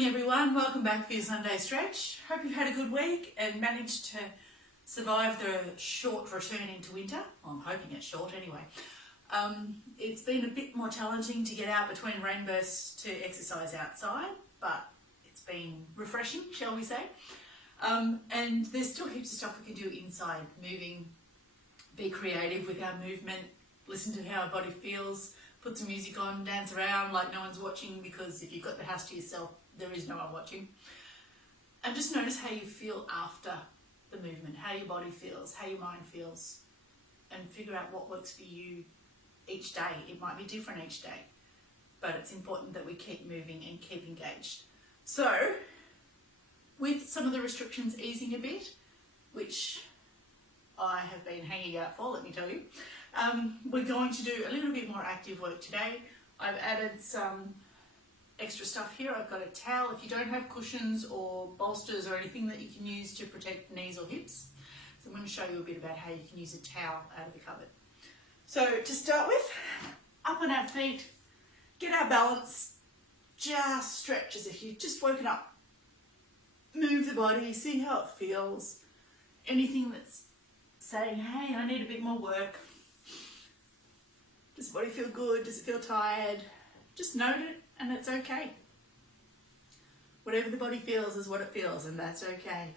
morning everyone, welcome back for your Sunday stretch. Hope you've had a good week and managed to survive the short return into winter. Well, I'm hoping it's short anyway. It's been a bit more challenging to get out between rainbursts to exercise outside, but it's been refreshing, shall we say. And there's still heaps of stuff we can do inside, moving, be creative with our movement, listen to how our body feels, put some music on, dance around like no one's watching, because if you've got the house to yourself, there is no one watching. And just notice how you feel after the movement, how your body feels, how your mind feels, and figure out what works for you each day. It might be different each day, but it's important that we keep moving and keep engaged. So, with some of the restrictions easing a bit, which I have been hanging out for, let me tell you, we're going to do a little bit more active work today. I've added some extra stuff here. I've got a towel if you don't have cushions or bolsters or anything that you can use to protect knees or hips. So I'm going to show you a bit about how you can use a towel out of the cupboard. So to start with, up on our feet, get our balance, just stretch as if you've just woken up. Move the body, see how it feels. Anything that's saying, hey, I need a bit more work. Does the body feel good? Does it feel tired? Just note it and it's okay. Whatever the body feels is what it feels, and that's okay.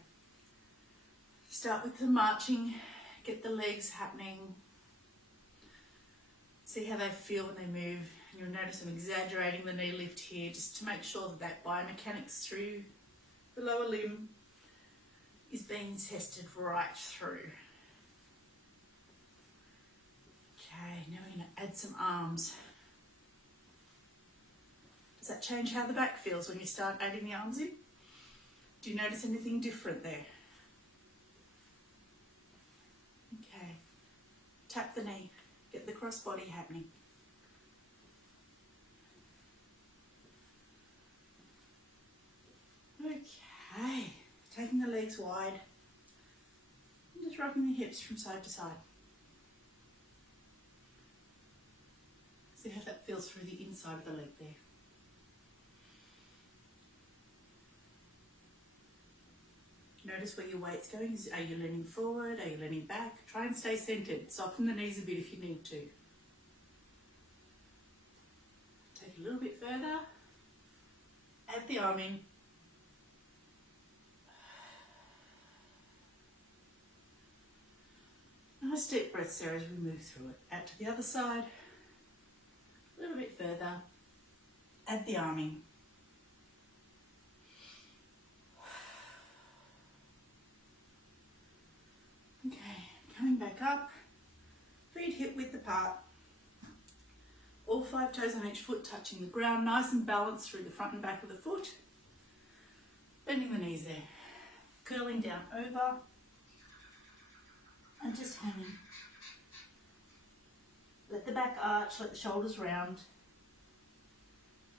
Start with the marching, get the legs happening. See how they feel when they move. And you'll notice I'm exaggerating the knee lift here just to make sure that that biomechanics through the lower limb is being tested right through. Okay, now we're going to add some arms. Does that change how the back feels when you start adding the arms in? Do you notice anything different there? Okay, tap the knee, get the cross body happening. Okay, taking the legs wide, and just rocking the hips from side to side. See how that feels through the inside of the leg there. Notice where your weight's going. Are you leaning forward? Are you leaning back? Try and stay centered. Soften the knees a bit if you need to. Take a little bit further. Add the arm in. Nice deep breaths there as we move through it. Out to the other side. A little bit further. Add the arm in. Okay, coming back up, feet hip width apart, all 5 toes on each foot touching the ground, nice and balanced through the front and back of the foot, bending the knees there, curling down over and just hanging. Let the back arch, let the shoulders round,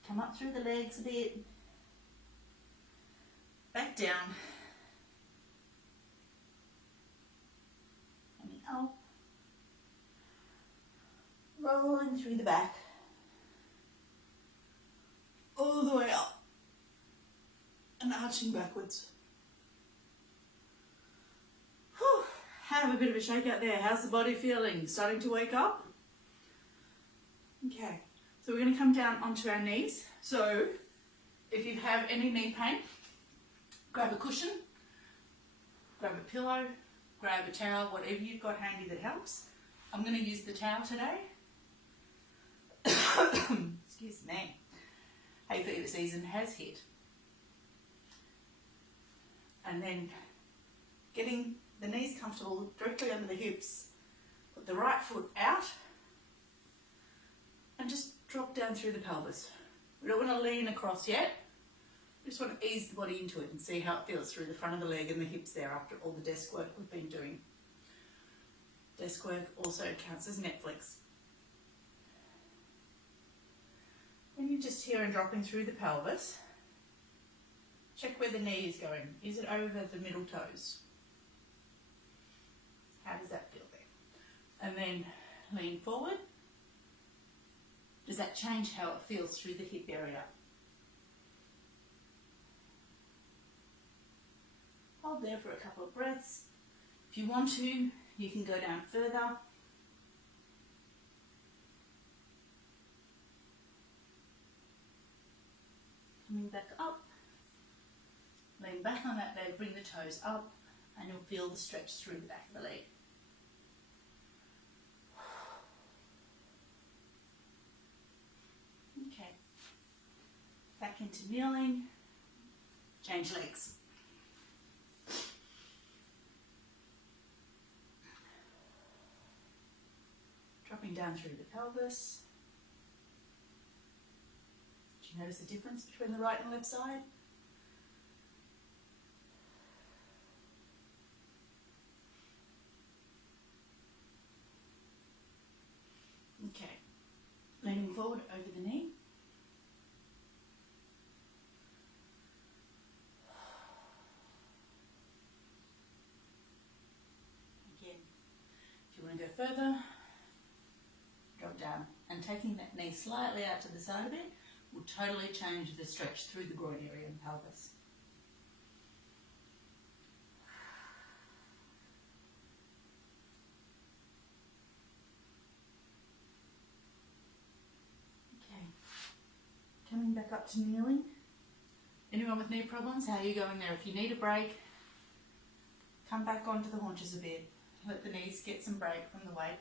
come up through the legs a bit, back down, up, rolling through the back, all the way up, and arching backwards. Whew. Have a bit of a shake out there. How's the body feeling? Starting to wake up? Okay, so we're going to come down onto our knees. So if you have any knee pain, grab a cushion, grab a pillow, grab a towel, whatever you've got handy that helps. I'm going to use the towel today. Excuse me. Hay fever season has hit. And then getting the knees comfortable directly under the hips. Put the right foot out and just drop down through the pelvis. We don't want to lean across yet. We just want to ease the body into it and see how it feels through the front of the leg and the hips there after all the desk work we've been doing. Desk work also counts as Netflix. When you're just here and dropping through the pelvis, check where the knee is going. Is it over the middle toes? How does that feel there? And then lean forward. Does that change how it feels through the hip area? hold there for a couple of breaths. If you want to, you can go down further. Coming back up. Lean back on that leg, bring the toes up, and you'll feel the stretch through the back of the leg. Okay. Back into kneeling. Change legs. Dropping down through the pelvis. Do you notice the difference between the right and left side? Okay. Leaning forward over the knee. Again, if you want to go further, drop down, and taking that knee slightly out to the side of it will totally change the stretch through the groin area and pelvis. Okay, coming back up to kneeling. Anyone with knee problems, how are you going there? If you need a break, come back onto the haunches a bit. Let the knees get some break from the weight.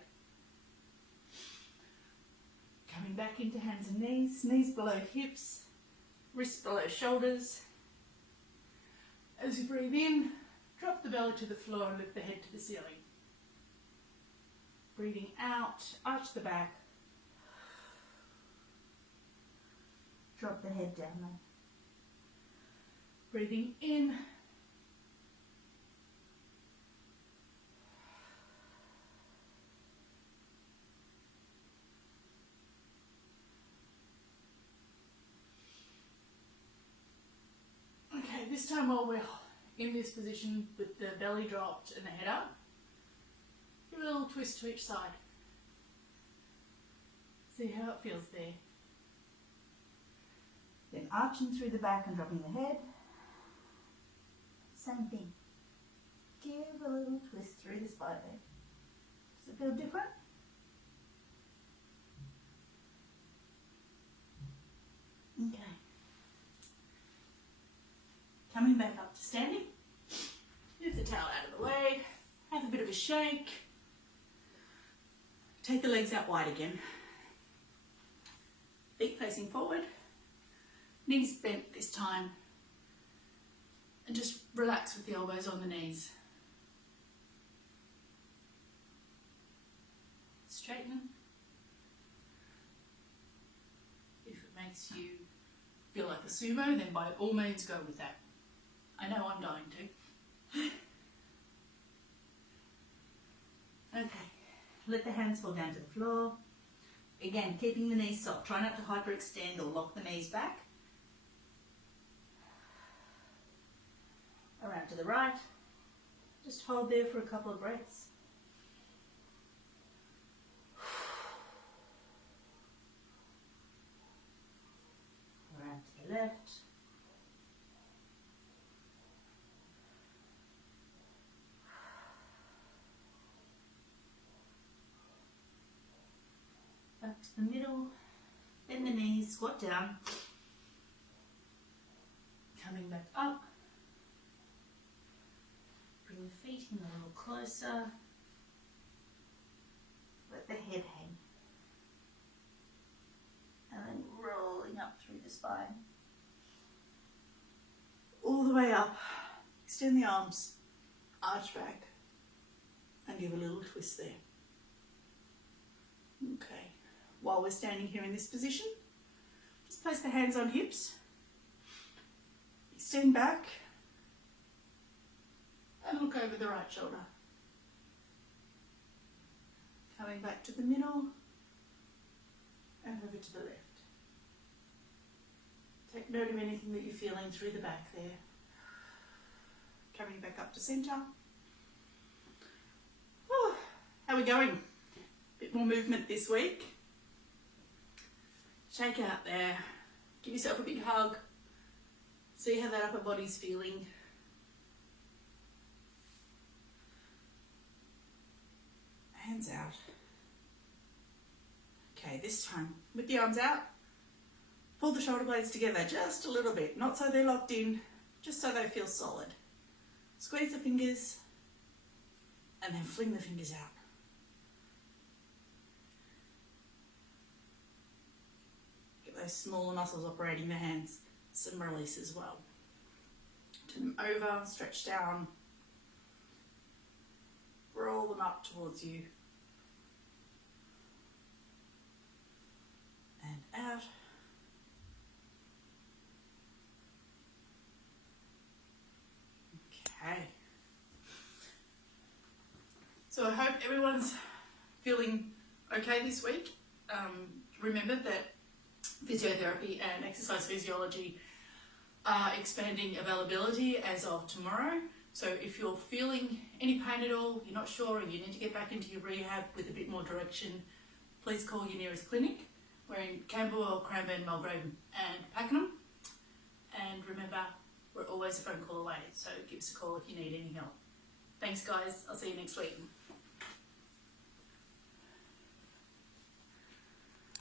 Coming back into hands and knees, knees below hips, wrists below shoulders. As you breathe in, drop the belly to the floor and lift the head to the ceiling. Breathing out, arch the back. Drop the head down there. Breathing in. Okay, this time while we're in this position with the belly dropped and the head up, give a little twist to each side. See how it feels there. Then arching through the back and dropping the head. Same thing. Give a little twist through the spine there. Does it feel different? Okay. Coming back up to standing. Move the towel out of the way. Have a bit of a shake. Take the legs out wide again. Feet facing forward. Knees bent this time. And just relax with the elbows on the knees. Straighten. If it makes you feel like a sumo, then by all means go with that. I know I'm dying to. Okay, let the hands fall down to the floor. Again, keeping the knees soft. Try not to hyperextend or lock the knees back. Around to the right. Just hold there for a couple of breaths. Around to the left. Back to the middle. Bend the knees, squat down. Coming back up. Bring the feet in a little closer. Let the head hang. And then rolling up through the spine. All the way up. Extend the arms. Arch back. And give a little twist there. Okay. While we're standing here in this position, just place the hands on hips. Extend back. And look over the right shoulder. Coming back to the middle and over to the left. Take note of anything that you're feeling through the back there. Coming back up to centre. How are we going? Bit more movement this week. Shake out there. Give yourself a big hug. See how that upper body's feeling. hands out. Okay, this time with the arms out, pull the shoulder blades together just a little bit, not so they're locked in, just so they feel solid. Squeeze the fingers and then fling the fingers out. Get those smaller muscles operating the hands, some release as well. Turn them over, stretch down, roll them up towards you and out. Okay. So I hope everyone's feeling okay this week. Remember that physiotherapy and exercise physiology are expanding availability as of tomorrow. So if you're feeling any pain at all, you're not sure, and you need to get back into your rehab with a bit more direction, please call your nearest clinic. We're in Camberwell, Cranbourne, Mulgrave and Pakenham. And remember, we're always a phone call away, so give us a call if you need any help. Thanks guys, I'll see you next week.